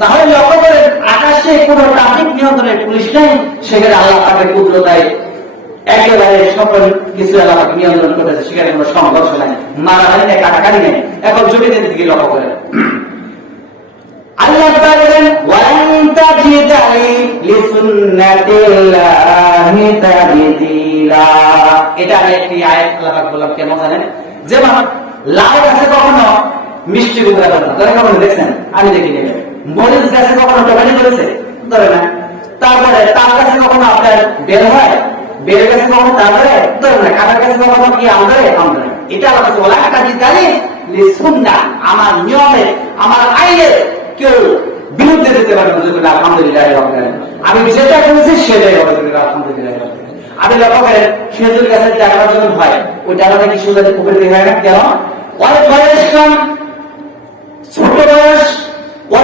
তাহলে করে আকাশে ট্রাফিক নিয়ন্ত্রণের পুলিশ নেই, সেখানে আল্লাহ তাকে কুদরতায় একেবারে সকল কিছু এলাকাকে নিয়ন্ত্রণ করেছে, সেখানে কোনো সংঘর্ষ নাই নেই এখন জমিদের দিকে লক্ষ্য করে আল্লাহ বলেন লিসুন্নাতিল্লাহি এটা আমি একটি আয়াত আল্লাহ পাক বললাম, কেন জানেন? যেমন লাউ গাছে কখনো, মিষ্টি ধরে কখনো দেখছেন? আমি দেখি নেবে মরিচ গাছে কখনো টমেটো করেছে? ধরে না। তারপরে তার কাছে কখনো আপনার বেল হয়? বেল গাছে কখনো তার ধরে? ধরে না। কাটার কাছে কখনো কি আম ধরে? আম ধরে। এটা আল্লাহ কাছে বলা একটা তাজিদা লিসুন্না আমার নিয়মে, আমার আইনের কেউ বিরুদ্ধে যেতে যদি আলহামদুলিল্লাহ আমি যেটা করেছি সেটাই আলহামদুলিল্লাহ। আমি লক্ষ্য করেন, খেজুর গাছের টাকা যখন হয় ওই টাকাটা কি পুকুরে দিয়ে হয় না? কেন? অনেক বয়স ছোট বয়স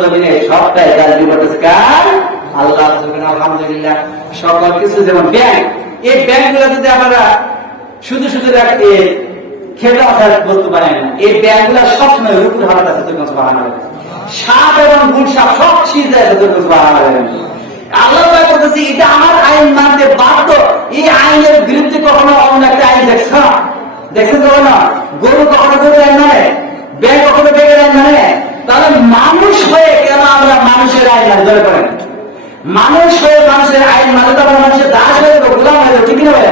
জমিনে সবটাই কার? আল্লাহ আলহামদুলিল্লাহ, সকল কিছু যেমন ব্যাংক এই ব্যাংকগুলো যদি আমরা শুধু শুধু আসার বস্তু বানায় না। এই ব্যাংকগুলো সবসময় হালাত আছে সাপ এবং গুণ সাপ সব ছিঁড়ে যায় আল্লাহ এটা আমার আইন মানতে বাধ্য। এই আইনের বিরুদ্ধে কখনো অন্য একটা আইন দেখছ দেখছেন গরু মানুষ হয়ে কেন আমরা মানুষের আইন মানুষ হয়ে মানুষের আইন মানে তো আমরা মানুষের দাস হয়ে গোলাম হয়ে যাব ঠিক না ভাই